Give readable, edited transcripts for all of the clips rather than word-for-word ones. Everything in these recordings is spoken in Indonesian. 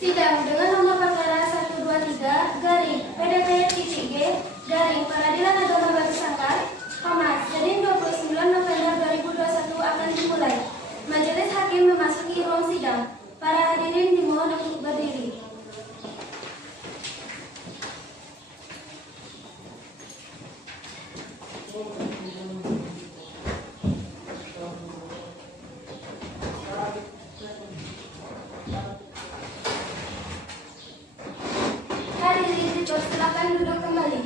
Sidang dengan nomor perkara 123 garing PDP-G garing Peradilan Agama Batu Sangkar, Senin 29 November 2021 akan dimulai. Majelis Hakim memasuki ruang sidang. Para hadirin dimohon untuk berdiri. Silakan duduk kembali.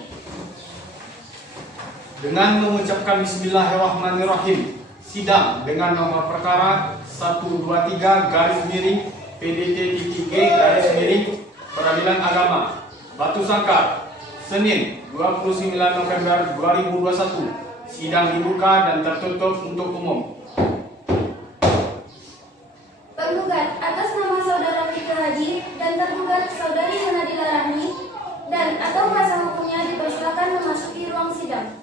Dengan mengucapkan Bismillahirrahmanirrahim, sidang dengan nomor perkara 123 garis miring PDT-G garis miring Peradilan Agama Batu Sangkar, Senin 29 November 2021. Sidang dibuka dan tertutup untuk umum. Penggugat atas nama Saudara Fikil Haji dan tergugat Saudari Yunadila Rahmi dan atau kuasa hukumnya dipersilakan memasuki ruang sidang.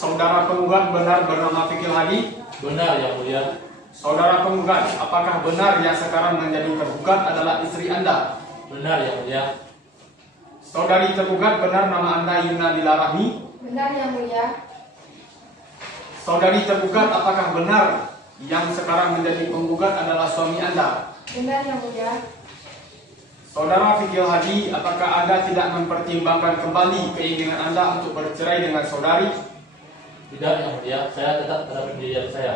Saudara penggugat benar bernama Fikil Hadi? Benar, Yang Mulia. Saudara penggugat, apakah benar yang sekarang menjadi tergugat adalah istri Anda? Benar, Yang Mulia. Saudari tergugat benar nama Anda Yunadila Rahmi? Benar, Yang Mulia. Saudari tergugat, apakah benar yang sekarang menjadi penggugat adalah suami Anda? Benar, Yang Mulia. Saudara Fikil Hadi, apakah Anda tidak mempertimbangkan kembali keinginan Anda untuk bercerai dengan saudari? Tidak, Yang Mulia. Saya tetap pada pendirian saya.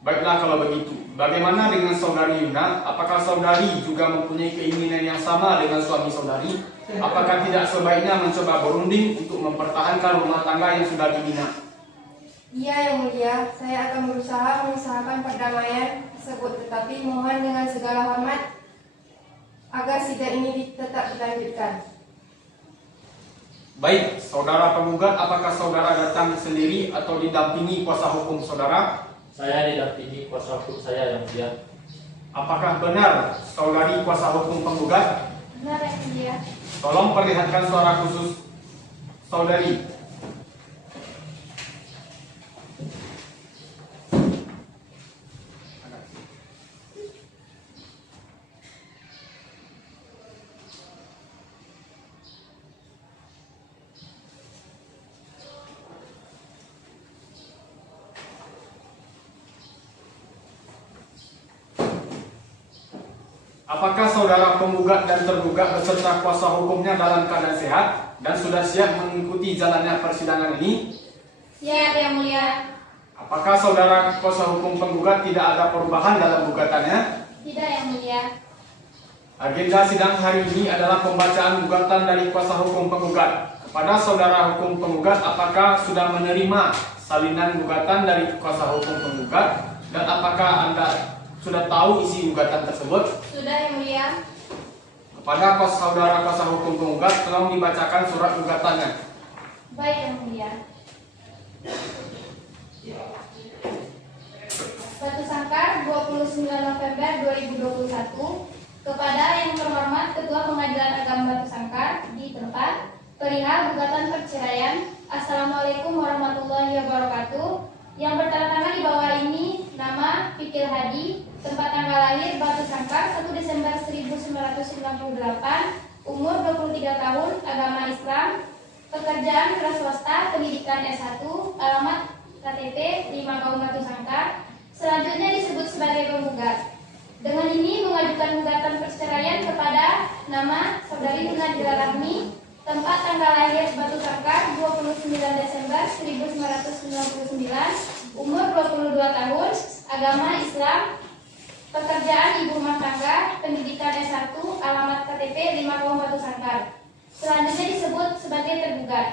Baiklah kalau begitu. Bagaimana dengan saudari Yuna? Apakah saudari juga mempunyai keinginan yang sama dengan suami saudari? Apakah tidak sebaiknya mencoba berunding untuk mempertahankan rumah tangga yang sudah dibina? Iya, Yang Mulia, saya akan berusaha mengusahakan perdamaian tersebut, tetapi mohon dengan segala hormat agar sidang ini tetap dilanjutkan. Baik, saudara penggugat, apakah saudara datang sendiri atau didampingi kuasa hukum saudara? Saya didampingi kuasa hukum saya, Yang Mulia. Apakah benar saudari kuasa hukum penggugat? Benar, Yang Mulia. Tolong perlihatkan suara khusus saudari. Apakah saudara penggugat dan tergugat beserta kuasa hukumnya dalam keadaan sehat dan sudah siap mengikuti jalannya persidangan ini? Siap, Yang Mulia. Apakah saudara kuasa hukum penggugat tidak ada perubahan dalam gugatannya? Tidak, Yang Mulia. Agenda sidang hari ini adalah pembacaan gugatan dari kuasa hukum penggugat. Kepada saudara hukum penggugat, apakah sudah menerima salinan gugatan dari kuasa hukum penggugat dan apakah Anda sudah tahu isi gugatan tersebut? Sudah, Yang Mulia. Kepada saudara kuasa hukum penggugat, tolong dibacakan surat gugatannya. Baik, Yang Mulia. Batu Sangkar, 29 November 2021. Kepada yang terhormat Ketua Pengadilan Agama Batu Sangkar di tempat, perihal gugatan perceraian. Assalamualaikum warahmatullahi wabarakatuh. Yang bertanda tangan di bawah ini nama Fikil Hadi, tempat tanggal lahir Batu Sangkar 1 Desember 1998, umur 23 tahun, agama Islam, pekerjaan wira swasta, pendidikan S1, alamat KTP 5 Kaum Batu Sangkar. Selanjutnya disebut sebagai penggugat. Dengan ini mengajukan gugatan perceraian kepada nama Saudari Yunadila Rahmi, tempat tanggal lahir Batu Sangkar 29 Desember 1999, umur 22 tahun, agama Islam, pekerjaan ibu rumah tangga, pendidikan S1, alamat KTP 5 Kaum Batu Sangkar. Selanjutnya disebut sebagai tergugat.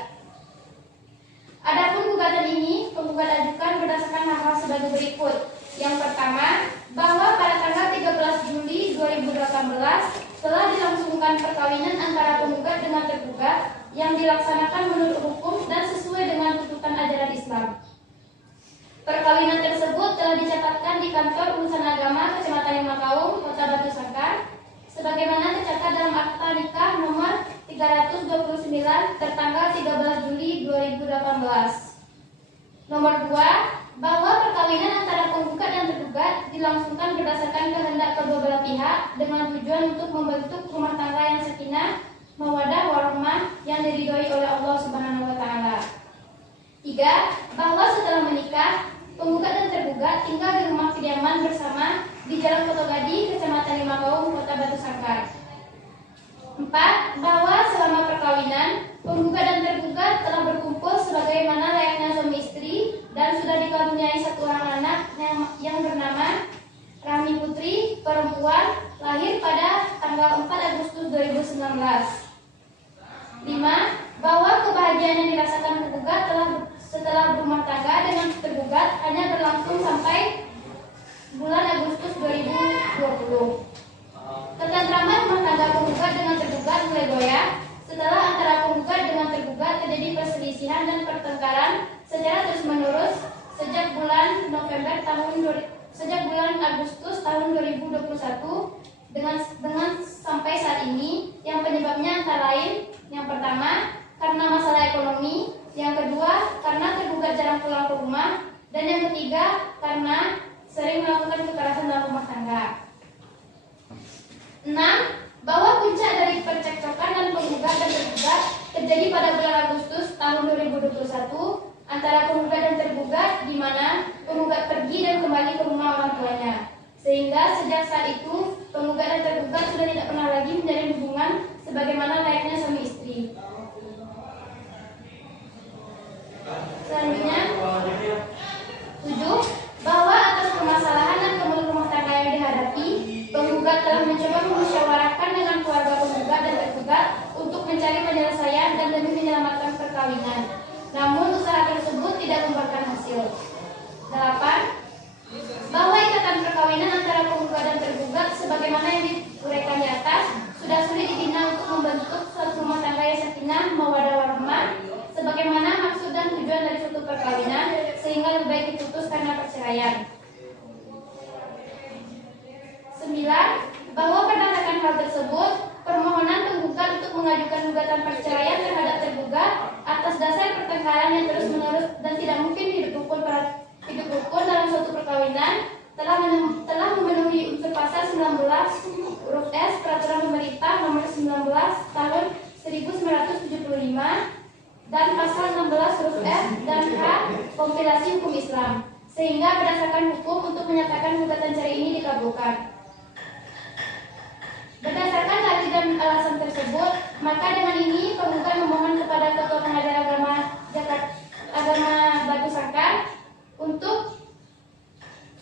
Adapun gugatan ini penggugat ajukan berdasarkan hal-hal sebagai berikut. Yang pertama, bahwa pada tanggal 13 Juli 2018 telah dilangsungkan perkawinan antara penggugat dengan tergugat yang dilaksanakan menurut hukum dan sesuai dengan tuntutan ajaran Islam. Perkawinan tersebut telah dicatatkan di kantor urusan agama Kecamatan Lima Kaum, Kota Batu Sangkar. sebagaimana tercatat dalam Akta Nikah nomor 329 tertanggal 13 Juli 2018. Nomor 2, bahwa perkawinan antara penggugat dan tergugat dilangsungkan berdasarkan kehendak kedua belah pihak dengan tujuan untuk membentuk rumah tangga yang sakinah, mawaddah warahmah yang diridhoi oleh Allah Subhanahu wa taala. 3, bahwa setelah menikah, penggugat dan tergugat tinggal di rumah kediaman bersama di Jalan Kotogadi, Kecamatan Limakaum, Kota Batu Sangkar. 4, bahwa selama perkawinan, penggugat dan tergugat telah berkumpul sebagaimana layaknya suami istri dan sudah dikaruniai satu orang anak yang bernama Rami Putri, perempuan, lahir pada tanggal 4 Agustus 2019. 5, bahwa kebahagiaan yang dirasakan penggugat setelah berumah tangga dengan tergugat hanya berlangsung sampai bulan Agustus 2020. Ketentraman rumah tangga penggugat dengan tergugat mulai goyah setelah antara penggugat dengan tergugat terjadi perselisihan dan pertengkaran secara terus-menerus sejak bulan Agustus tahun 2021 dengan sampai saat ini, yang penyebabnya antara lain: yang pertama, karena masalah ekonomi; yang kedua, karena tergugat jarang pulang ke rumah; dan yang ketiga, karena sering melakukan kekerasan dalam rumah tangga. 6, bahwa puncak dari percekcokan dan penggugat dan tergugat terjadi pada bulan Agustus tahun 2021 antara penggugat dan tergugat, di mana penggugat pergi dan kembali ke rumah orang tuanya, sehingga sejak saat itu penggugat dan tergugat sudah tidak pernah lagi menjalin hubungan sebagaimana layaknya suami istri. Selanjutnya, 7, bahwa atas permasalahan dan kemelut rumah tangga yang dihadapi, penggugat telah mencoba memusyawarahkan dengan keluarga penggugat dan tergugat untuk mencari penyelesaian dan demi menyelamatkan perkawinan. Namun usaha tersebut tidak membuahkan hasil. 8, bahwa ikatan perkawinan antara penggugat dan tergugat sebagaimana yang diuraikan di atas sudah sulit dibina untuk membentuk suatu rumah tangga yang sakinah, mawaddah warahmah sebagaimana maksud dan tujuan dari suatu perkawinan, sehingga lebih baik diputus karena perceraian. 9, bahwa berdasarkan hal tersebut, permohonan penggugat untuk mengajukan gugatan perceraian terhadap tergugat atas dasar pertengkaran yang terus-menerus dan tidak mungkin hidup rukun dalam suatu perkawinan telah memenuhi unsur pasal 19 huruf S Peraturan Pemerintah Nomor 19 Tahun 1975 dan pasal 16 huruf F dan H Kompilasi Hukum Islam, sehingga berdasarkan hukum untuk menyatakan gugatan cerai ini dikabulkan. Berdasarkan dalil dan alasan tersebut, maka dengan ini penggugat memohon kepada Ketua Pengadilan Agama Batu Sangkar untuk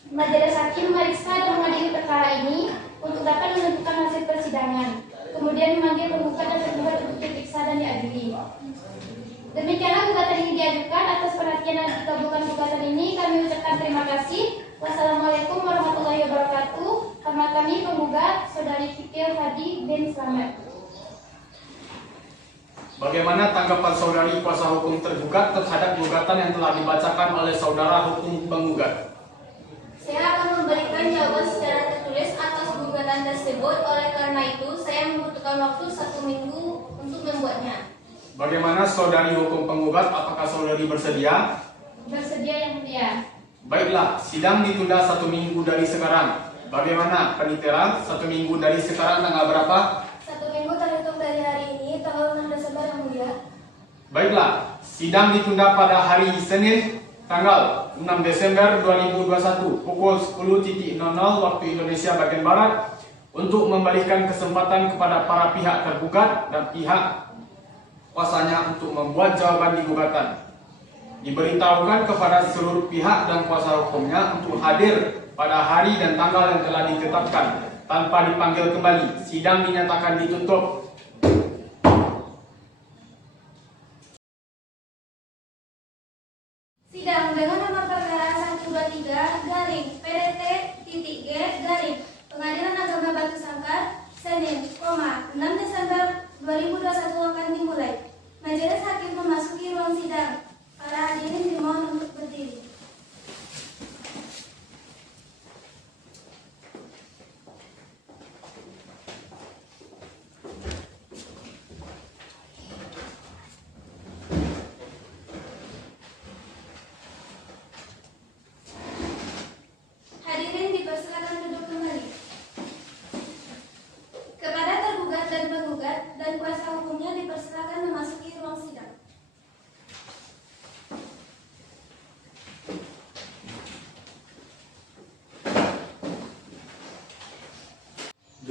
Majelis Hakim memeriksa dan mengadili perkara ini untuk dapat menentukan hasil persidangan, kemudian memanggil penggugat dan tergugat untuk diperiksa dan diadili. Demikianlah gugatan ini diajukan. Atas perhatian dan dikabulkan gugatan ini, kami ucapkan terima kasih. Wassalamualaikum warahmatullahi wabarakatuh. Hormat kami penggugat Saudari Fikir Hadi bin Slamet. Bagaimana tanggapan saudari kuasa hukum tergugat terhadap gugatan yang telah dibacakan oleh saudara hukum penggugat? Saya akan memberikan jawaban secara tertulis atas gugatan tersebut. Oleh karena itu, saya membutuhkan waktu 1 minggu untuk membuatnya. Bagaimana saudari hukum penggugat? Apakah saudari bersedia? Bersedia, Yang Mulia. Baiklah, sidang ditunda 1 minggu dari sekarang. Bagaimana penitiran? 1 minggu dari sekarang tanggal berapa? 1 minggu terhitung dari hari ini, tanggal 6 Desember, Yang Mulia. Baiklah, sidang ditunda pada hari Senin tanggal 6 Desember 2021 pukul 10.00 waktu Indonesia bagian Barat untuk memberikan kesempatan kepada para pihak tergugat dan pihak kuasanya untuk membuat jawaban di gugatan. Diberitahukan kepada seluruh pihak dan kuasa hukumnya untuk hadir pada hari dan tanggal yang telah ditetapkan tanpa dipanggil kembali. Sidang dinyatakan ditutup. Sidang dengan nomor perkara 123-PDT-G- Pengadilan Agama Batu Sangkar, Senin, 6 Desember 2021 akan dimulai. Majelis Hakim memasuki ruang sidang. Para hadirin dimohon untuk berdiri.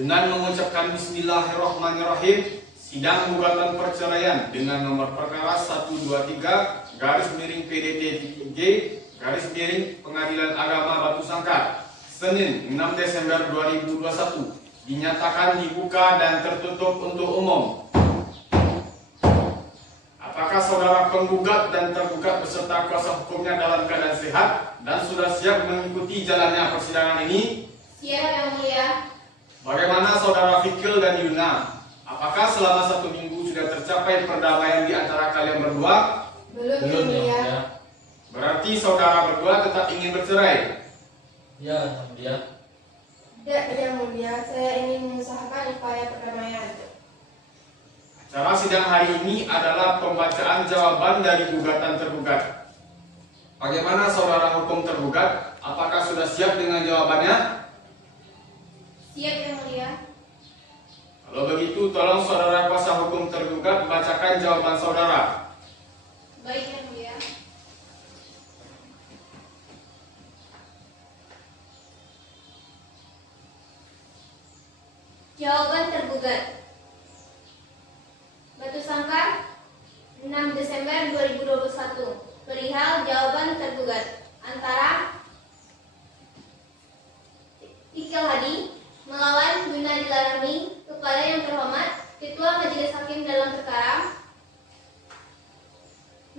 Dengan mengucapkan Bismillahirrahmanirrahim, sidang gugatan perceraian dengan nomor perkara 123 garis miring PDT-G garis miring Pengadilan Agama Batu Sangkar, Senin 6 Desember 2021 dinyatakan dibuka dan tertutup untuk umum. Apakah saudara penggugat dan tergugat beserta kuasa hukumnya dalam keadaan sehat dan sudah siap mengikuti jalannya persidangan ini? Siap Yang Mulia. Bagaimana saudara Fikil dan Yuna? Apakah selama 1 minggu sudah tercapai perdamaian di antara kalian berdua? Belum, Yang Belum Yang Mulia. Mulia. Berarti saudara berdua tetap ingin bercerai? Ya Yang Mulia. Tidak, Yang Mulia. Saya ingin mengusahakan upaya perdamaian. Acara sidang hari ini adalah pembacaan jawaban dari gugatan tergugat. Bagaimana saudara hukum tergugat? Apakah sudah siap dengan jawabannya? Siap Yang Mulia. Kalau begitu, tolong saudara kuasa hukum tergugat bacakan jawaban saudara. Baik Yang Mulia. Jawaban tergugat. Batu Sangkar 6 Desember 2021. Perihal jawaban tergugat antara Fikil Hadi melawan Yuna Dilarami kepada yang terhormat Ketua Majelis Hakim dalam perkara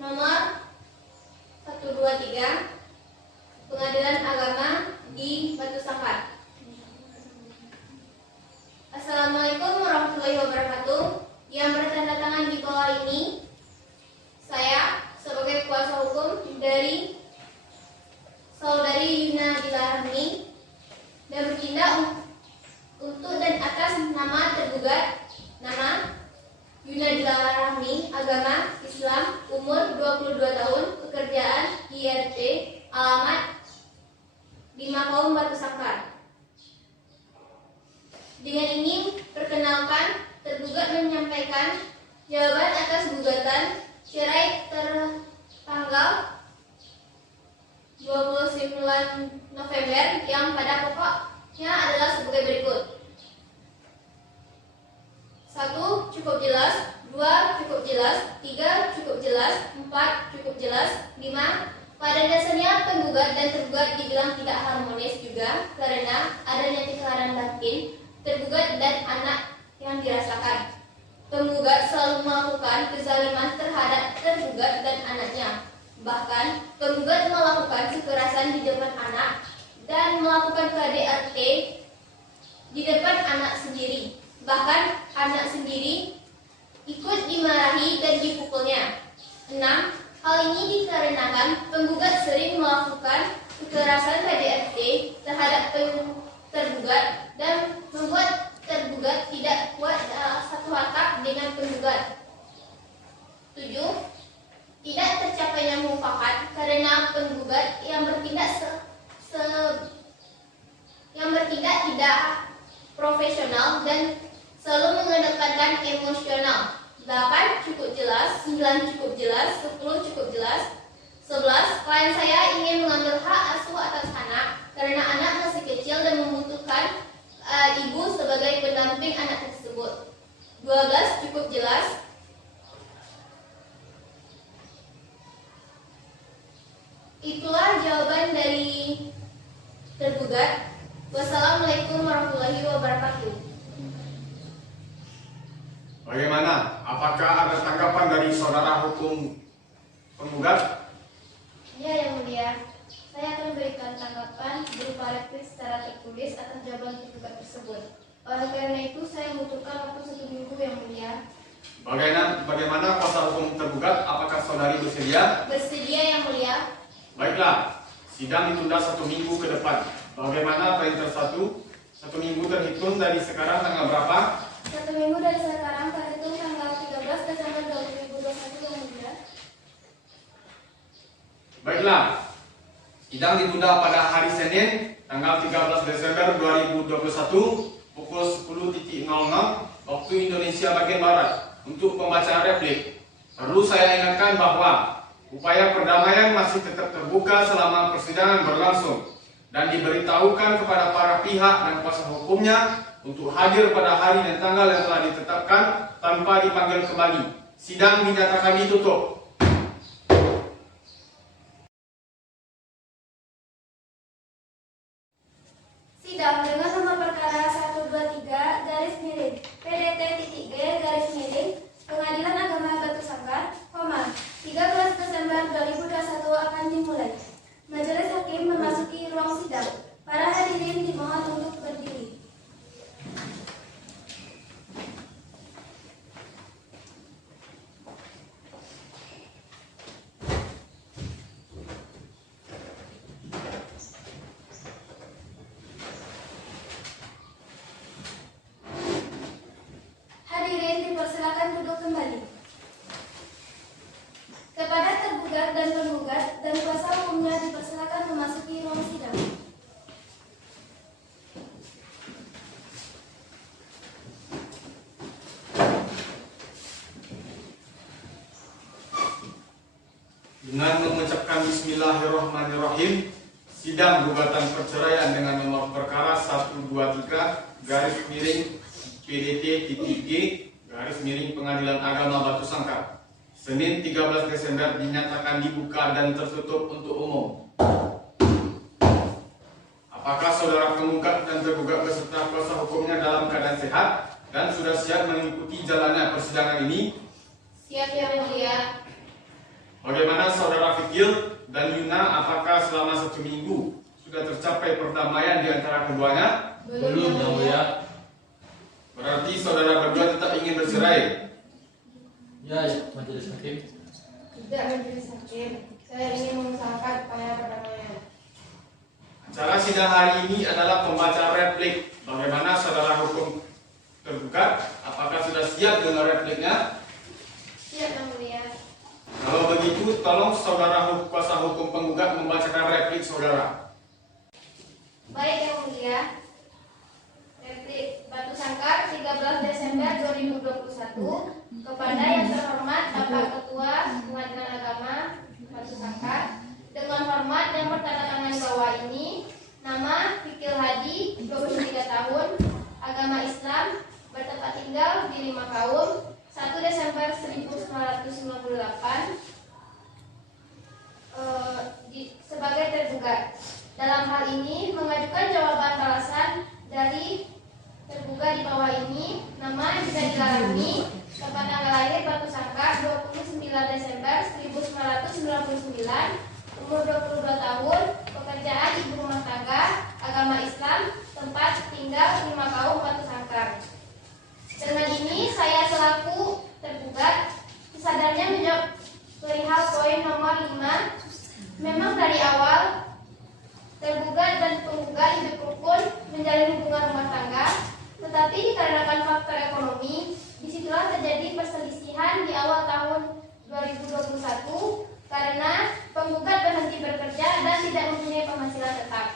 nomor 123 Pengadilan Agama di Batu Sangkar. Assalamualaikum warahmatullahi wabarakatuh. Yang bertanda tangan di bawah ini saya sebagai kuasa hukum dari saudari Yuna Dilarami dan bertindak untuk dan atas nama tergugat, nama Yuna Dilarami, agama Islam, umur 22 tahun, pekerjaan IRT, alamat 5 Kaum Batu Sangkar. Dengan ini perkenalkan tergugat menyampaikan jawaban atas gugatan cerai tertanggal 29 November yang pada pokoknya adalah sebagai berikut. 1. Cukup jelas. 2. Cukup jelas. 3. Cukup jelas. 4. Cukup jelas. 5. Pada dasarnya penggugat dan tergugat dibilang tidak harmonis juga karena adanya tekanan batin tergugat dan anak yang dirasakan. Penggugat selalu melakukan kezaliman terhadap tergugat dan anaknya. Bahkan, penggugat melakukan kekerasan di depan anak dan melakukan KDRT di depan anak sendiri. Bahkan, anak sendiri ikut dimarahi dan dipukulnya. 6. Hal ini dikarenakan penggugat sering melakukan kekerasan KDRT terhadap tergugat dan membuat tergugat tidak kuat satu atap dengan penggugat. 7. Tidak tercapainya mufakat karena penggugat yang bertindak tidak profesional dan selalu mengedepankan emosional. 8. Cukup jelas. 9. Cukup jelas. 10. Cukup jelas. 11. Klien saya ingin mengambil hak asuh atas anak karena anak masih kecil dan membutuhkan ibu sebagai pendamping anak tersebut. 12. Cukup jelas. Itulah jawaban dari tergugat. Wassalamualaikum warahmatullahi wabarakatuh. Bagaimana? Apakah ada tanggapan dari saudara hukum penggugat? Ya, Yang Mulia. Saya akan memberikan tanggapan berupa replik secara tertulis atas jawaban tergugat tersebut. Oleh karena itu, saya membutuhkan waktu 1 minggu, Yang Mulia. Bagaimana kuasa hukum tergugat? Apakah saudari bersedia? Bersedia, Yang Mulia. Baiklah, sidang ditunda 1 minggu ke depan. Bagaimana perintah 1? 1 minggu terhitung dari sekarang tanggal berapa? 1 minggu dari sekarang terhitung tanggal 13 Desember 2021, Yang Mulia. Baiklah, sidang ditunda pada hari Senin, tanggal 13 Desember 2021 pukul 10.00 waktu Indonesia bagian Barat untuk pembacaan replik. Perlu saya ingatkan bahwa upaya perdamaian masih tetap terbuka selama persidangan berlangsung dan diberitahukan kepada para pihak dan kuasa hukumnya untuk hadir pada hari dan tanggal yang telah ditetapkan tanpa dipanggil kembali. Sidang dinyatakan ditutup. Sidang dengan nomor perkara 123 garis miring PDT.G garis miring Pengadilan Agama Batu Sangkar, 13 Desember 2021 akan dimulai. Majelis Hakim memasuki ruang sidang. Para hadirin dimohon untuk berdiri. Hadirin dipersilakan duduk kembali. Kepada tergugat dan penggugat dan kuasa hukumnya dipersilakan memasuki ruang sidang. Dengan mengucapkan Bismillahirrahmanirrahim, sidang gugatan perceraian dengan nomor perkara 123 garis miring PDT.G garis miring Pengadilan Agama Batu Sangkar, Senin 13 Desember dinyatakan dibuka dan tertutup untuk umum. Apakah saudara penggugat dan tergugat beserta kuasa hukumnya dalam keadaan sehat dan sudah siap mengikuti jalannya persidangan ini? Siap, Yang Mulia. Bagaimana saudara Fikil dan Yuna, apakah selama 1 minggu sudah tercapai perdamaian di antara keduanya? Belum, Yang Mulia. Berarti saudara berdua tetap ingin bercerai? Ya, Majelis Hakim. Tidak, Majelis Hakim. Saya ingin mengusahakan upaya perdamaian. Acara sidang hari ini adalah pembacaan replik. Bagaimana saudara hukum tergugat? Apakah sudah siap dengan repliknya? Siap, Yang Mulia. Kalau begitu, tolong saudara kuasa hukum penggugat membacakan replik saudara. Baik, Yang Mulia. Replik Batu Sangkar 13 Desember 2021 kepada yang terhormat Bapak Ketua Pengadilan Agama Batu Sangkar, dengan hormat yang bertanda tangan di bawah ini, nama Fikil Hadi, 23 tahun, agama Islam, bertempat tinggal di 5 Kaum, 1 Desember 1998, sebagai tergugat. Dalam hal ini mengajukan jawaban balasan dari tergugat di bawah ini, nama bisa dilalui, tempat tanggal lahir Batu Sangkar 29 Desember 1999, umur 22 tahun, pekerjaan ibu rumah tangga, agama Islam, tempat tinggal 5 Kaum Batu Sangkar. Dengan ini saya selaku tergugat sadarnya menjawab perihal poin nomor 5. Memang dari awal tergugat dan penggugat hidup rukun menjalin hubungan rumah tangga, tetapi dikarenakan faktor ekonomi, disitulah terjadi perselisihan di awal tahun 2021 karena penggugat berhenti bekerja dan tidak mempunyai penghasilan tetap.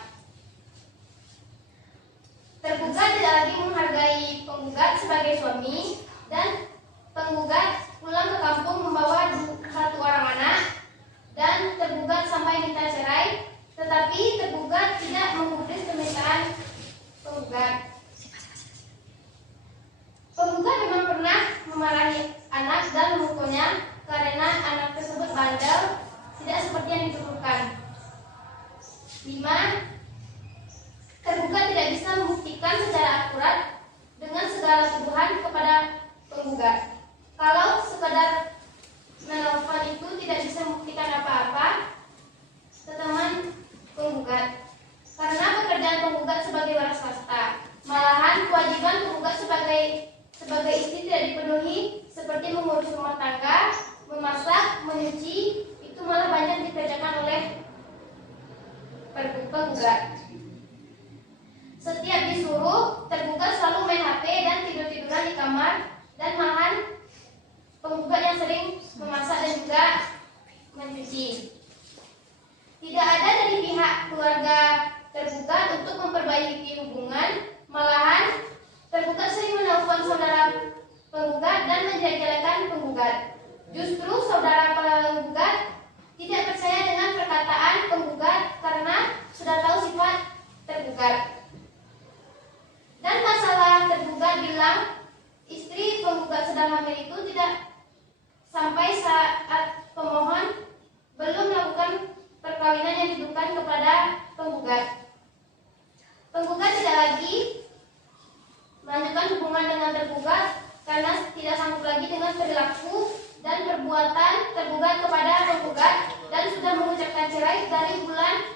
Tergugat tidak lagi menghargai penggugat sebagai suami dan penggugat pulang ke kampung membawa 1 orang anak dan tergugat sampai minta cerai, tetapi tergugat tidak menggubris permintaan penggugat. Penggugat memang pernah memarahi anak dan memukulnya karena anak tersebut bandel, tidak seperti yang dituturkan. 5. Tergugat tidak bisa membuktikan secara akurat dengan segala tuduhan kepada penggugat. Kalau sekadar menelpon itu tidak bisa membuktikan apa-apa ke teman penggugat, karena pekerjaan penggugat sebagai waras swasta. Malahan kewajiban penggugat sebagai istri tidak dipenuhi, seperti mengurus rumah tangga, memasak, menyuci, itu malah banyak dikerjakan oleh penggugat. Setiap disuruh, tergugat selalu main HP dan tidur-tiduran di kamar, dan malahan penggugat yang sering memasak dan juga mencuci. Tidak ada dari pihak keluarga tergugat untuk memperbaiki hubungan, malahan tergugat sering menelpon saudara penggugat dan menjelek-jelekan penggugat. Justru saudara penggugat tidak percaya dengan perkataan penggugat karena sudah tahu sifat tergugat. Dan masalah setelah tergugat bilang istri penggugat sedang hamil itu tidak sampai saat pemohon belum melakukan perkawinan yang dituduhkan kepada penggugat. Penggugat tidak lagi melanjutkan hubungan dengan tergugat karena tidak sanggup lagi dengan perilaku dan perbuatan tergugat kepada penggugat dan sudah mengucapkan cerai dari bulan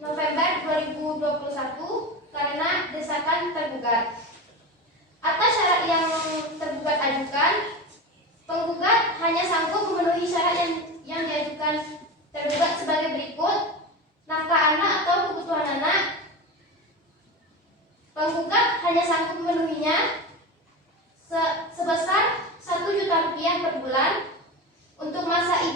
November 2021 karena desakan tergugat. Atas syarat yang tergugat ajukan, penggugat hanya sanggup memenuhi syarat yang diajukan tergugat sebagai berikut: nafkah anak atau kebutuhan anak. Penggugat hanya sanggup memenuhinya sebesar 1 juta rupiah per bulan. Untuk masa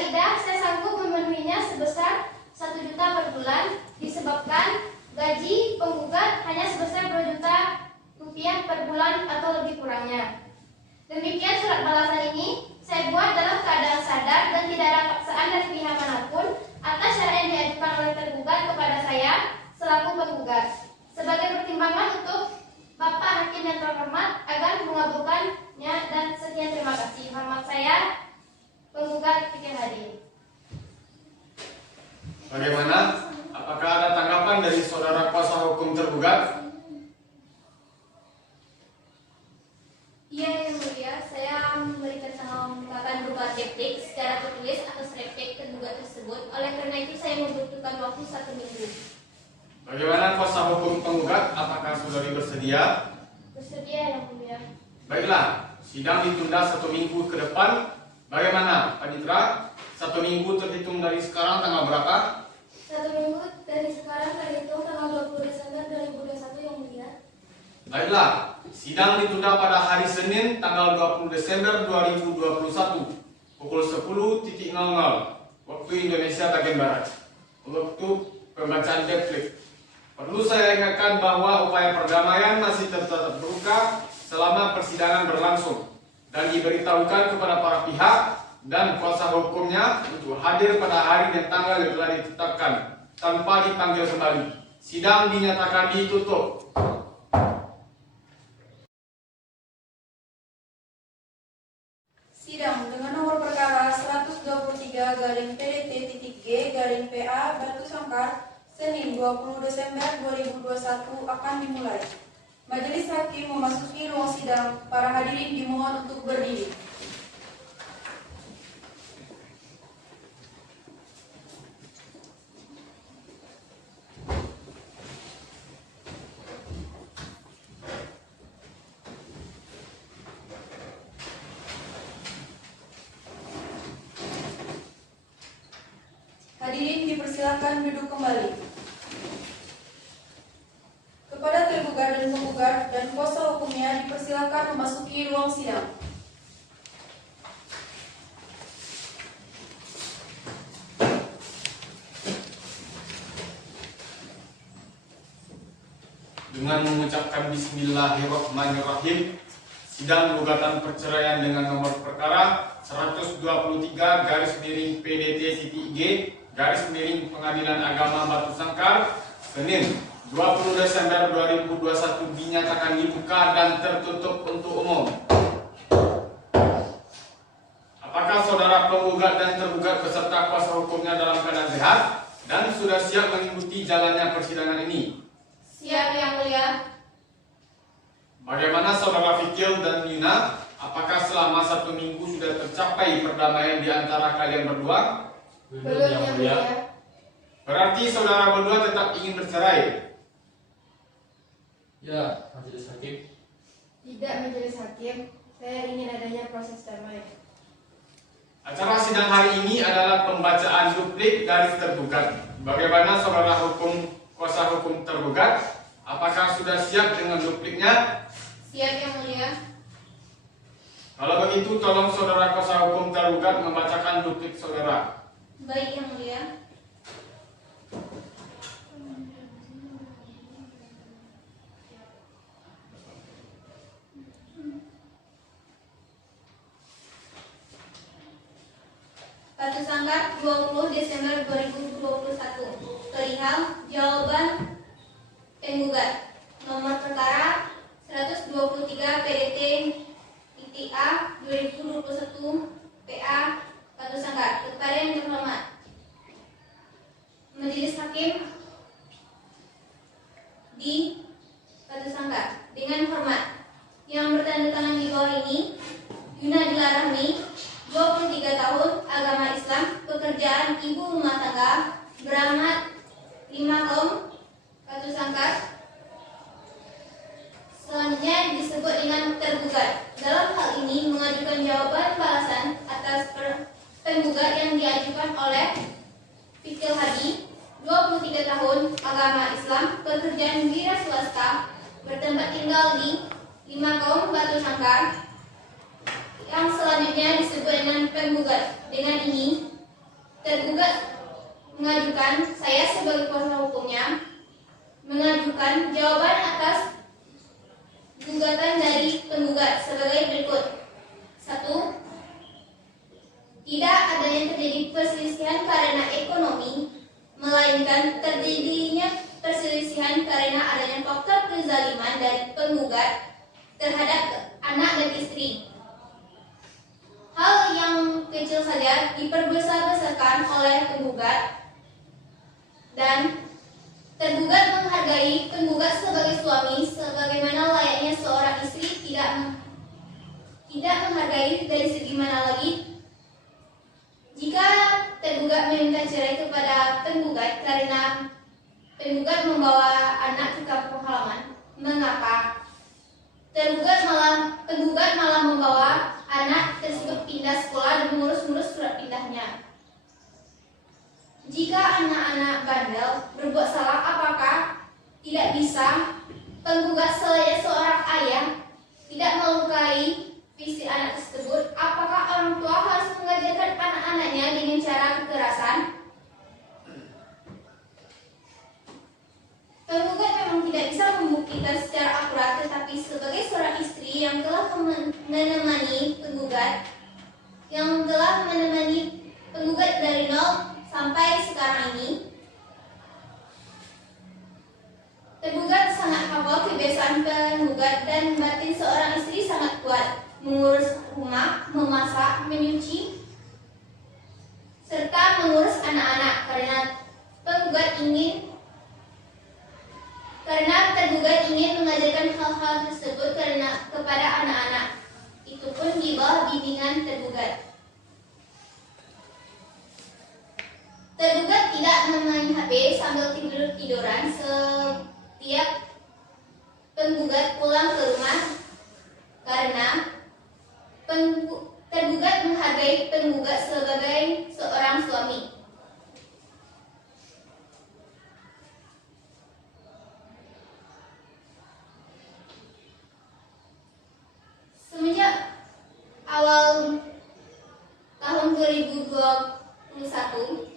idah saya sanggup memenuhinya sebesar 1 juta per bulan disebabkan gaji penggugat hanya sebesar 2 juta rupiah per bulan atau lebih kurangnya. Demikian surat balasan ini saya buat dalam keadaan sadar dan tidak ada paksaan dari pihak manapun atas syarat yang diajukan oleh tergugat kepada saya selaku penggugat. Sebagai pertimbangan untuk Bapak Hakim yang terhormat agar mengabulkannya, dan sekian, terima kasih. Hormat saya, penggugat Fikir Hadi. Bagaimana? Apakah ada tanggapan dari saudara kuasa hukum tergugat? Iya, Yang Mulia, saya memberikan tanggapan berupa triptik secara tertulis atas replik tergugat tersebut. Oleh karena itu saya membutuhkan waktu 1 minggu. Bagaimana kuasa hukum penggugat? Apakah saudari bersedia? Bersedia, Yang Mulia. Baiklah, sidang ditunda 1 minggu ke depan. Bagaimana, Panitra? 1 minggu terhitung dari sekarang tanggal berapa? 1 minggu dari sekarang terhitung tanggal 20 Desember 2021, Yang Mulia. Baiklah, sidang ditunda pada hari Senin tanggal 20 Desember 2021 pukul 10.00 waktu Indonesia bagian Barat. Waktu pembacaan replik. Perlu saya ingatkan bahwa upaya perdamaian masih tetap terbuka selama persidangan berlangsung dan diberitahukan kepada para pihak dan kuasa hukumnya untuk hadir pada hari dan tanggal yang telah ditetapkan tanpa dipanggil kembali. Sidang dinyatakan ditutup. Sidang dengan nomor perkara 123/PDT.G/PA Batu Sangkar Senin 20 Desember 2021 akan dimulai. Majelis Hakim memasuki ruang sidang. Para hadirin dimohon untuk berdiri. Hadirin dipersilakan duduk kembali. Kepada tergugat dan penggugat dan kuasa hukumnya dipersilakan memasuki ruang sidang. Dengan mengucapkan Bismillahirrahmanirrahim, sidang gugatan perceraian dengan nomor perkara 123/PDT.G/Pengadilan Agama Batu Sangkar Senin 20 Desember 2021 dinyatakan dibuka dan tertutup untuk umum. Apakah saudara penggugat dan tergugat beserta kuasa hukumnya dalam keadaan sehat dan sudah siap mengikuti jalannya persidangan ini? Siap, Yang Mulia. Bagaimana saudara Fikir dan Nina? Apakah selama 1 minggu sudah tercapai perdamaian di antara kalian berdua? Belum, Yang Mulia. Berarti saudara berdua tetap ingin bercerai? Ya, Majelis Hakim. Tidak, Majelis Hakim. Saya ingin adanya proses damai. Acara sidang hari ini adalah pembacaan duplik dari tergugat. Bagaimana saudara kuasa hukum tergugat? Apakah sudah siap dengan dupliknya? Siap, Yang Mulia. Kalau begitu, tolong saudara kuasa hukum tergugat membacakan duplik saudara. Baik, Yang Mulia. Batu Sangkar 20 Desember 2021. Perihal Jawaban penggugat. Nomor perkara 123 PDT titik A 2021 PA Batu Sangkar. Kepada yang terhormat Majelis Hakim di Batu Sangkar, dengan hormat yang bertanda tangan di bawah ini, Yunadila Rahmi, 23 tahun, agama Islam, pekerjaan ibu rumah tangga, beramat 5 Kaum, Batu Sangkar. Selanjutnya disebut dengan tergugat. Dalam hal ini mengajukan jawaban balasan atas penggugat yang diajukan oleh Fikil Hadi, 23 tahun, agama Islam, pekerjaan wira swasta, bertempat tinggal di 5 Kaum, Batu Sangkar. Yang selanjutnya disebut dengan penggugat. Dengan ini tergugat mengajukan, saya sebagai kuasa hukumnya mengajukan jawaban atas gugatan dari penggugat sebagai berikut. 1. Tidak adanya terjadi perselisihan karena ekonomi, melainkan terjadinya perselisihan karena adanya faktor kezaliman dari penggugat terhadap anak dan istri. Hal yang kecil saja diperbesar-besarkan oleh penggugat, dan tergugat menghargai penggugat sebagai suami sebagaimana layaknya seorang istri tidak menghargai dari segi mana lagi. Jika tergugat meminta cerai kepada penggugat karena penggugat membawa anak ke kampung halaman, mengapa penggugat malah membawa anak tersebut pindah sekolah dan mengurus-ngurus surat pindahnya? Jika anak-anak bandel berbuat salah, apakah tidak bisa penggugat seorang ayah tidak melukai fisik anak tersebut? Apakah orang tua harus mengajarkan anak-anaknya dengan cara kekerasan? Penggugat memang tidak bisa membuktikan secara akurat, tetapi sebagai seorang istri yang telah menemani penggugat, dari nol sampai sekarang ini, tergugat sangat hafal kebiasaan penggugat dan batin seorang istri sangat kuat, mengurus rumah, memasak, menyuci, serta mengurus anak-anak karena tergugat ingin mengajarkan hal-hal tersebut kepada anak-anak, itu pun di bawah bimbingan tergugat. Tergugat tidak memain HP sambil tidur-tiduran setiap penggugat pulang ke rumah karena tergugat menghargai penggugat sebagai seorang suami. Semenjak awal tahun 2021,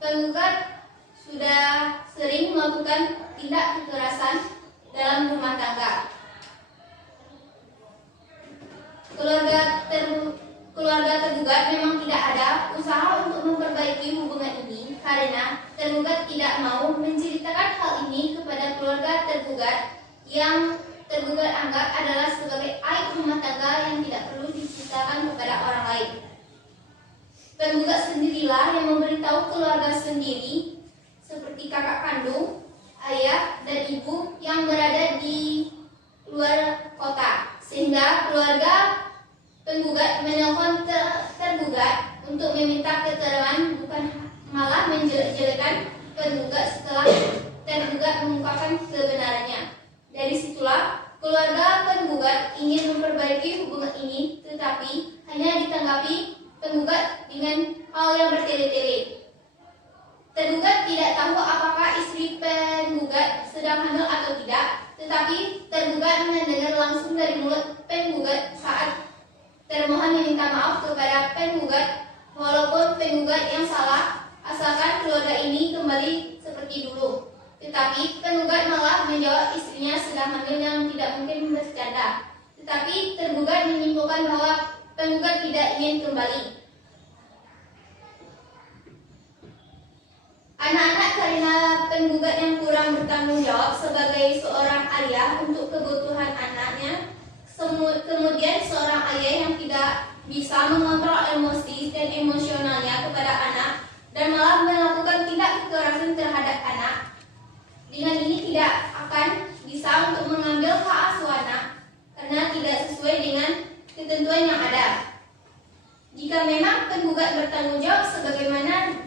penggugat sudah sering melakukan tindak kekerasan dalam rumah tangga. Keluarga tergugat memang tidak ada usaha untuk memperbaiki hubungan ini karena tergugat tidak mau menceritakan hal ini kepada keluarga tergugat yang tergugat anggap adalah sebagai aib rumah tangga yang tidak perlu diceritakan kepada orang lain. Penggugat sendirilah yang memberitahu keluarga sendiri seperti kakak kandung, ayah, dan ibu yang berada di luar kota, sehingga keluarga penggugat menelpon tergugat untuk meminta keterangan, bukan malah menjelek-jelekan penggugat setelah tergugat mengungkapkan kebenarannya. Dari situlah keluarga penggugat ingin memperbaiki hubungan ini, tetapi hanya ditanggapi penggugat dengan hal yang bertele-tele. Tergugat tidak tahu apakah istri penggugat sedang hamil atau tidak, tetapi tergugat mendengar langsung dari mulut penggugat saat termohon meminta maaf kepada penggugat, walaupun penggugat yang salah, asalkan keluarga ini kembali seperti dulu. Tetapi penggugat malah menjawab istrinya sedang hamil yang tidak mungkin bercanda. Tetapi tergugat menyimpulkan bahwa penggugat tidak ingin kembali. Anak-anak karena penggugat yang kurang bertanggung jawab sebagai seorang ayah untuk kebutuhan anaknya, kemudian seorang ayah yang tidak bisa mengontrol emosi dan emosionalnya kepada anak dan malah melakukan tindak kekerasan terhadap anak. Dengan ini tidak akan bisa untuk mengambil hak asuh anak karena tidak sesuai dengan ketentuan yang ada. Jika memang penggugat bertanggung jawab sebagaimana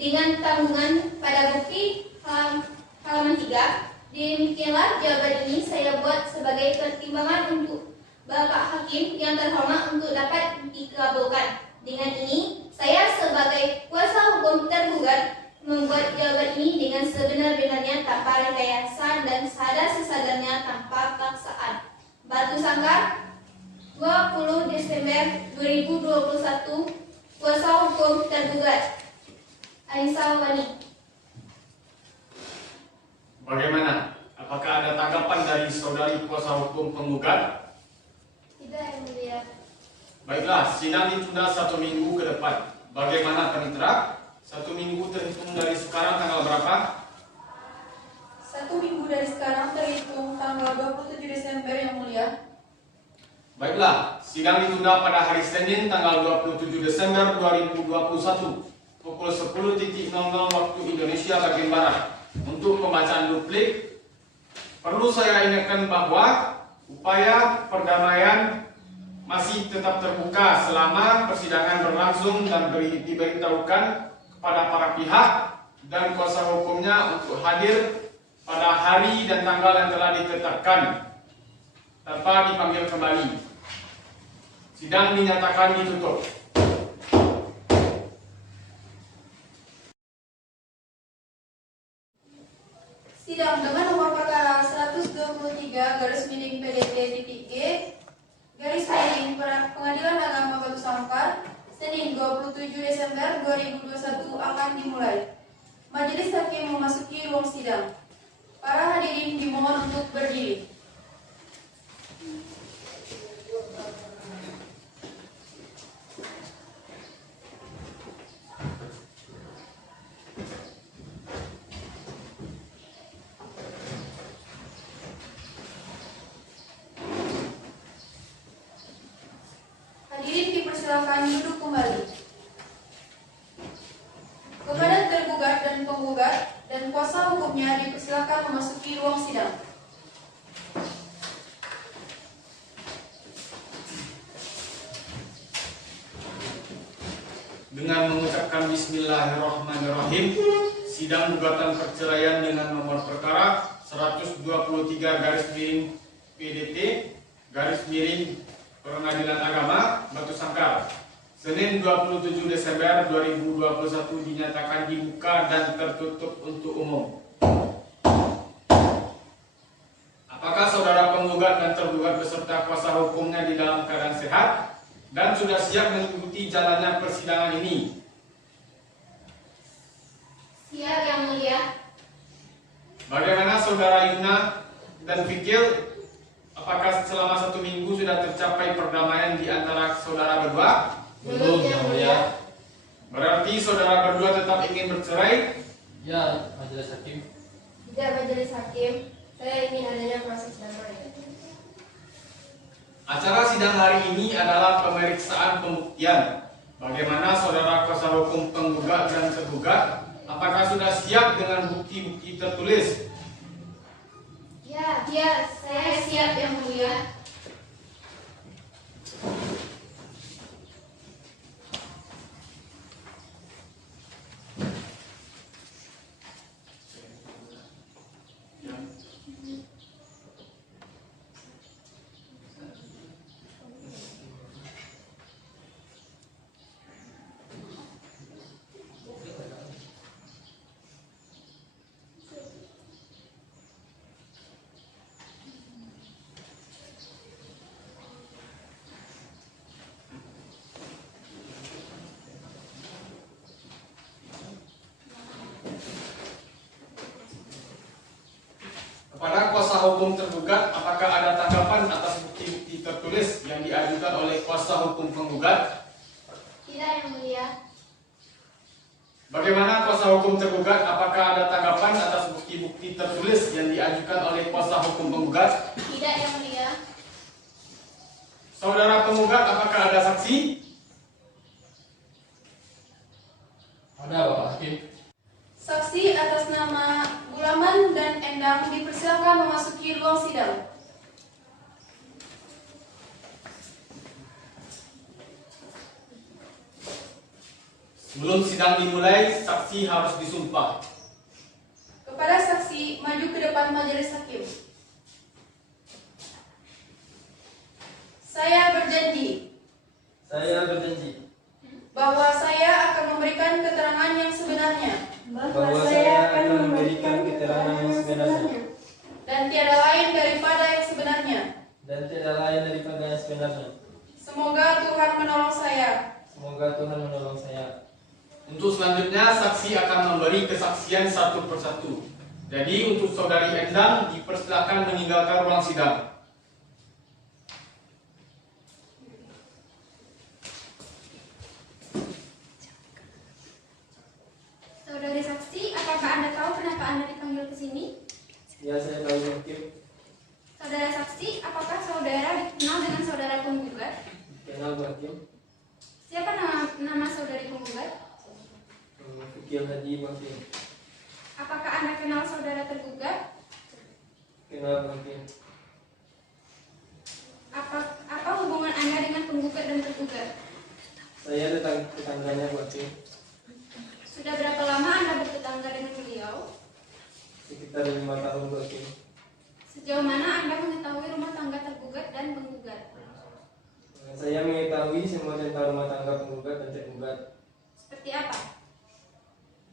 dengan tanggungan pada bukti halaman 3, demikianlah jawaban ini saya buat sebagai pertimbangan untuk Bapak Hakim yang terhormat untuk dapat dikabulkan. Dengan ini, saya sebagai kuasa hukum tergugat membuat jawaban ini dengan sebenar-benarnya tanpa rekayasa dan sadar-sesadarnya tanpa paksaan. Batu Sangkar, 20 Desember 2021, kuasa hukum tergugat Anissa Wani. Bagaimana? Apakah ada tanggapan dari saudari kuasa hukum penggugat? Tidak, yang mulia. Baiklah, sidang ditunda 1 minggu ke depan. Bagaimana panitera? 1 minggu terhitung dari sekarang tanggal berapa? 1 minggu dari sekarang terhitung tanggal 27 Desember yang mulia. Baiklah, sidang ditunda pada hari Senin tanggal 27 Desember 2021 pukul 10.00 waktu Indonesia bagian Barat. Untuk pembacaan duplik, perlu saya ingatkan bahwa upaya perdamaian masih tetap terbuka selama persidangan berlangsung dan diberitahukan kepada para pihak dan kuasa hukumnya untuk hadir pada hari dan tanggal yang telah ditetapkan tanpa dipanggil kembali. Sidang dinyatakan ditutup. Sidang dengan nomor perkara 123/PDT-G Pengadilan Agama Batu Sangkar, Senin 27 Desember 2021 akan dimulai. Majelis Hakim memasuki ruang sidang. Para hadirin dimohon untuk berdiri. Hadirin dipersilakan duduk kembali. Kepada tergugat dan penggugat dan kuasa hukumnya dipersilakan memasuki ruang sidang. Dengan mengucapkan Bismillahirrahmanirrahim, sidang gugatan perceraian dengan nomor perkara 123/PDT Pengadilan Agama Batu Sangkar, Senin 27 Desember 2021 dinyatakan dibuka dan tertutup untuk umum. Apakah saudara penggugat dan tergugat beserta kuasa hukumnya di dalam keadaan sehat dan sudah siap mengikuti jalannya persidangan ini? Siap, yang mulia. Bagaimana saudara Yuna dan Fikil? Apakah selama 1 minggu sudah tercapai perdamaian di antara saudara berdua? Belum, yang mulia. Berarti saudara berdua tetap ingin bercerai? Ya, Majelis Hakim. Tidak, Majelis Hakim. Saya ingin adanya proses damai. Acara sidang hari ini adalah pemeriksaan pembuktian. Bagaimana saudara kuasa hukum penggugat dan tergugat? Apakah sudah siap dengan bukti-bukti tertulis? Ya, saya siap, yang mulia. Kepada kuasa hukum tergugat, apakah ada tanggapan atas bukti-bukti tertulis yang diajukan oleh kuasa hukum penggugat? Tidak, yang mulia. Bagaimana kuasa hukum tergugat? Apakah ada tanggapan atas bukti-bukti tertulis yang diajukan oleh kuasa hukum penggugat? Tidak, Yang Mulia. Saudara penggugat, apakah ada saksi? Ada Bapak Hakim. Saksi atas nama Gulaman dan Endang dipersilakan memasuki ruang sidang. Sebelum sidang dimulai, saksi harus disumpah. Kepada saksi, maju ke depan majelis hakim. Saya berjanji Saya berjanji bahwa saya akan memberikan keterangan yang sebenarnya bahwa saya akan memberikan keterangan yang sebenarnya dan tiada lain daripada yang sebenarnya. dan tidak lain daripada yang sebenarnya. Semoga Tuhan menolong saya. Semoga Tuhan menolong saya. Untuk selanjutnya, saksi akan memberi kesaksian satu persatu. Jadi, untuk saudari Endang, dipersilakan meninggalkan ruang sidang. Saudari saksi, apakah Anda tahu kenapa Anda dipanggil ke sini? Ya, saya tahu Hakim. Saudara saksi, apakah saudara dikenal dengan saudara penggugat? Kenal Hakim. Siapa nama saudari penggugat? Fikir Haji Hakim. Apakah Anda kenal saudara tergugat? Kenal Hakim. Apa hubungan Anda dengan penggugat dan tergugat? Saya tetangganya Hakim. Sudah berapa lama Anda bertetangga dengan beliau? Sekitar 5 tahun Hakim. Sejauh mana Anda mengetahui rumah tangga tergugat dan penggugat? Saya mengetahui semua tentang rumah tangga penggugat dan tergugat. Seperti apa?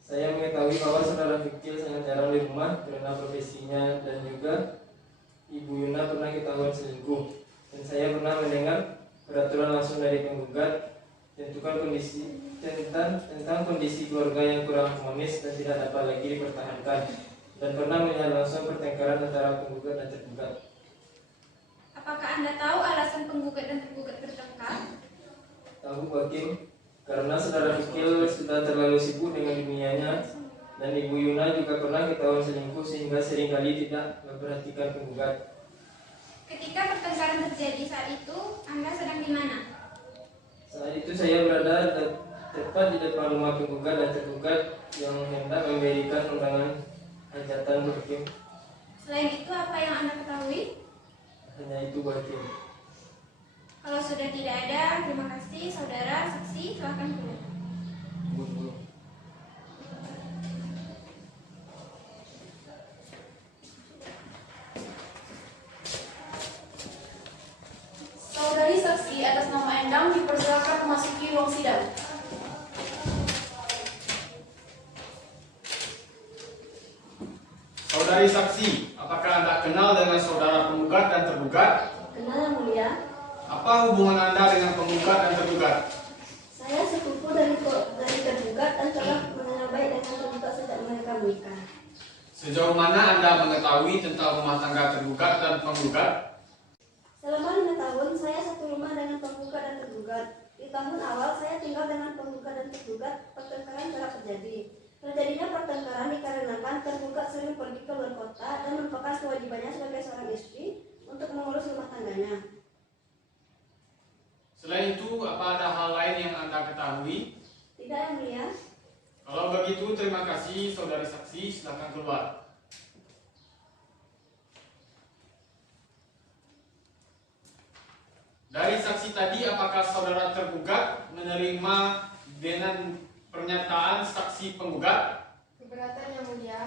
Saya mengetahui bahwa saudara Fikir sangat jarang di rumah karena profesinya dan juga Ibu Yuna pernah ketahuan selingkuh. Dan saya pernah mendengar peraturan langsung dari penggugat tentang kondisi keluarga yang kurang harmonis dan tidak dapat lagi dipertahankan, dan pernah melihat langsung pertengkaran antara penggugat dan tergugat. Apakah Anda tahu alasan penggugat dan tergugat bertengkar? Tahu Hakim, karena saudara Fikir sudah terlalu sibuk dengan dunianya, dan Ibu Yuna juga pernah ketahuan selingkuh sehingga seringkali tidak memperhatikan penggugat. Ketika pertengkaran terjadi saat itu, Anda sedang di mana? Saat itu saya berada tepat di depan rumah penggugat dan tergugat yang hendak memberikan undangan hajatan Hakim. Selain itu, apa yang Anda ketahui? Hanya itu Hakim. Kalau sudah tidak ada, terima kasih. Saudara saksi, silakan keluar. Saudari saksi atas nama Endang dipersilakan memasuki ruang sidang. Saudari saksi, apakah Anda kenal dengan saudara penggugat dan tergugat? Kenal Yang Mulia, Apa hubungan Anda dengan penggugat dan tergugat? saya sepupu dari tergugat dan telah mengenal baik dengan tergugat sejak mereka menikah. Sejauh mana Anda mengetahui tentang rumah tangga tergugat dan penggugat? Selama 5 tahun, saya satu rumah dengan penggugat dan tergugat. Di tahun awal, saya tinggal dengan penggugat dan tergugat, pertengkaran kerap terjadi. Terjadinya pertengkaran dikarenakan tergugat sering pergi ke luar kota dan merupakan kewajibannya sebagai seorang istri untuk mengurus rumah tangganya. Selain itu, apa ada hal lain yang Anda ketahui? Tidak Yang Mulia, Kalau begitu, terima kasih saudari saksi, silakan keluar. Dari saksi tadi, apakah saudara tergugat menerima dengan pernyataan saksi penggugat? Keberatan Yang Mulia.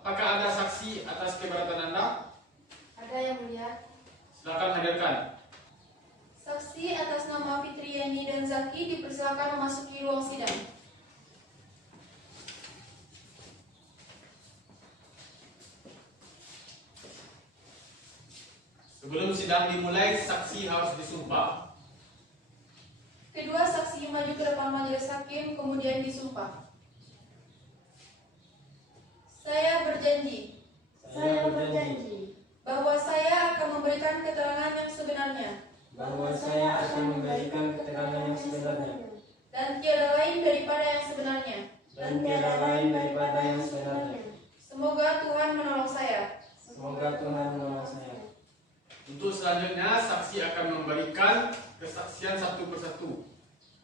Apakah ada saksi atas keberatan Anda? Ada Yang Mulia. Silakan hadirkan. Saksi atas nama Fitriani dan Zaki dipersilakan memasuki ruang sidang. Sebelum sidang dimulai, saksi harus disumpah. Kedua saksi maju ke depan majelis hakim kemudian disumpah. Saya berjanji saya berjanji bahwa saya akan memberikan keterangan yang sebenarnya bahwa saya akan memberikan keterangan yang sebenarnya dan tiada lain daripada yang sebenarnya. dan tiada lain daripada yang sebenarnya. Semoga Tuhan menolong saya. Semoga Tuhan menolong saya. Untuk selanjutnya, saksi akan memberikan kesaksian satu persatu.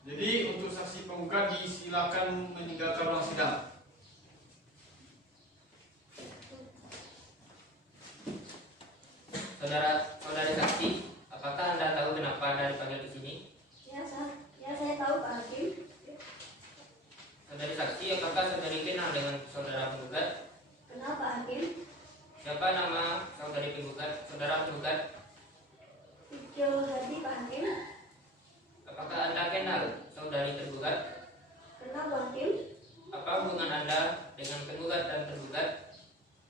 Jadi untuk saksi penggugat disilakan meninggalkan ruang sidang. Saudari saksi, apakah Anda tahu kenapa Anda dipanggil ke sini? Ya, saya tahu Pak Hakim. Saudari saksi, apakah saudari kenal dengan saudara penggugat? Kenal Pak Hakim. Siapa nama saudari penggugat, saudara penggugat? Fikil Hadi Pak Hakim. Apakah Anda kenal saudari tergugat? Kenal Pak Hakim. Apa hubungan Anda dengan penggugat dan tergugat?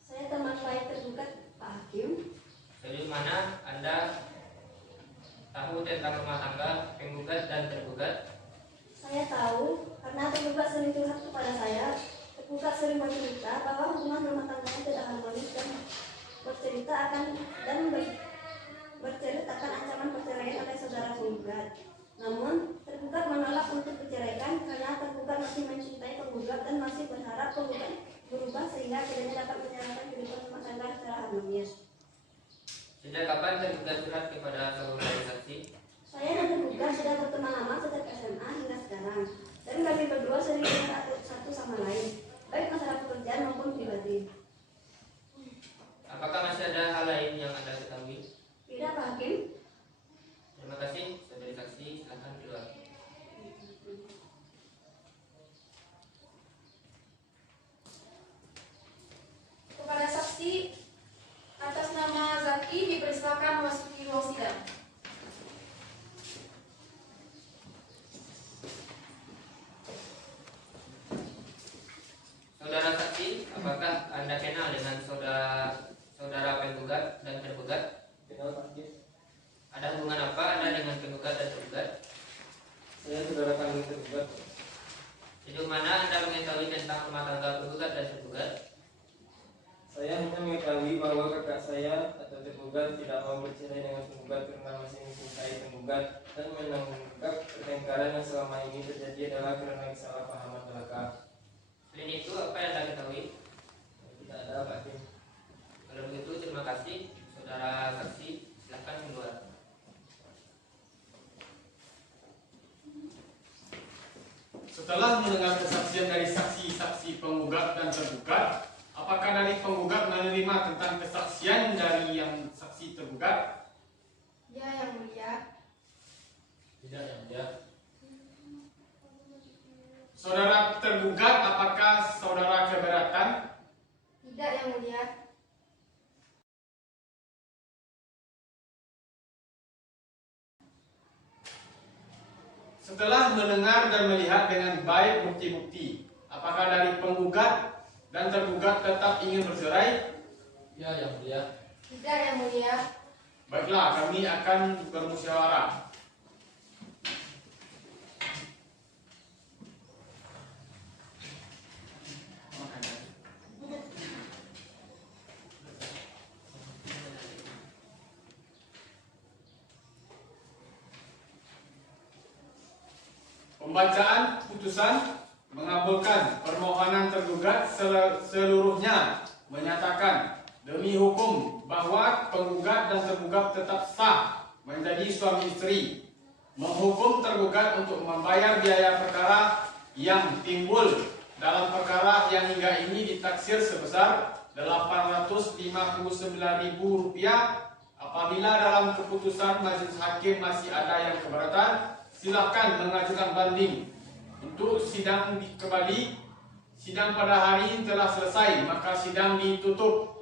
Saya teman baik tergugat Pak Hakim. Sejauh mana Anda tahu tentang rumah tangga penggugat dan tergugat? Saya tahu karena tergugat sering curhat kepada saya. Tergugat sering bercerita bahwa hubungan rumah tangganya tidak harmonis dan bercerita akan ancaman perceraian oleh saudara penggugat. Namun, tergugat menolak untuk diceraikan karena tergugat masih mencintai penggugat dan masih berharap penggugat berubah sehingga keduanya dapat menjalankan kehidupan rumah tangga secara harmonis. Sejak kapan tergugat curhat kepada saudari saksi? Saya dan tergugat sudah berteman lama sejak SMA hingga sekarang, dan kami berdua sering curhat satu sama lain, baik masalah pekerjaan maupun pribadi. Apakah masih ada hal lain yang Anda ketahui? Tidak Pak Hakim. Terima kasih, saudari saksi, silakan keluar. Kepada saksi atas nama Zaki dipersilakan memasuki ruang sidang. Saudara saksi, apakah Anda kenal dengan saudara penggugat dan tergugat? Kenal Pak Hakim. Ada hubungan apa Anda dengan penggugat dan tergugat? Saya saudara kandung tergugat. Sejauh mana Anda mengetahui tentang rumah tangga penggugat dan tergugat? Saya hanya mengetahui bahwa kakak saya atau tergugat tidak mau bercerai dengan penggugat karena masih mencintai penggugat dan menanggap pertengkaran yang selama ini terjadi adalah karena kesalahpahaman belaka. Selain itu, apa yang Anda ketahui? Tidak ada Pak Hakim. Kalau begitu, terima kasih. Saudara saksi, silakan keluar. Setelah mendengar kesaksian dari saksi-saksi penggugat dan tergugat, apakah dari penggugat menerima tentang kesaksian dari yang saksi tergugat? Ya, Yang Mulia. Tidak, yang mulia. Saudara tergugat, apakah saudara keberatan? Tidak, Yang Mulia. Setelah mendengar dan melihat dengan baik bukti-bukti, apakah dari penggugat dan tergugat tetap ingin bercerai? Ya, yang mulia. Tidak, Yang Mulia. Baiklah, kami akan bermusyawarah. Pembacaan putusan mengabulkan permohonan tergugat seluruhnya, menyatakan demi hukum bahwa penggugat dan tergugat tetap sah menjadi suami istri, menghukum tergugat untuk membayar biaya perkara yang timbul dalam perkara yang hingga ini ditaksir sebesar Rp859.000. Apabila dalam keputusan majelis hakim masih ada yang keberatan, silakan mengajukan banding. Untuk sidang kembali, sidang pada hari ini telah selesai, maka sidang ditutup.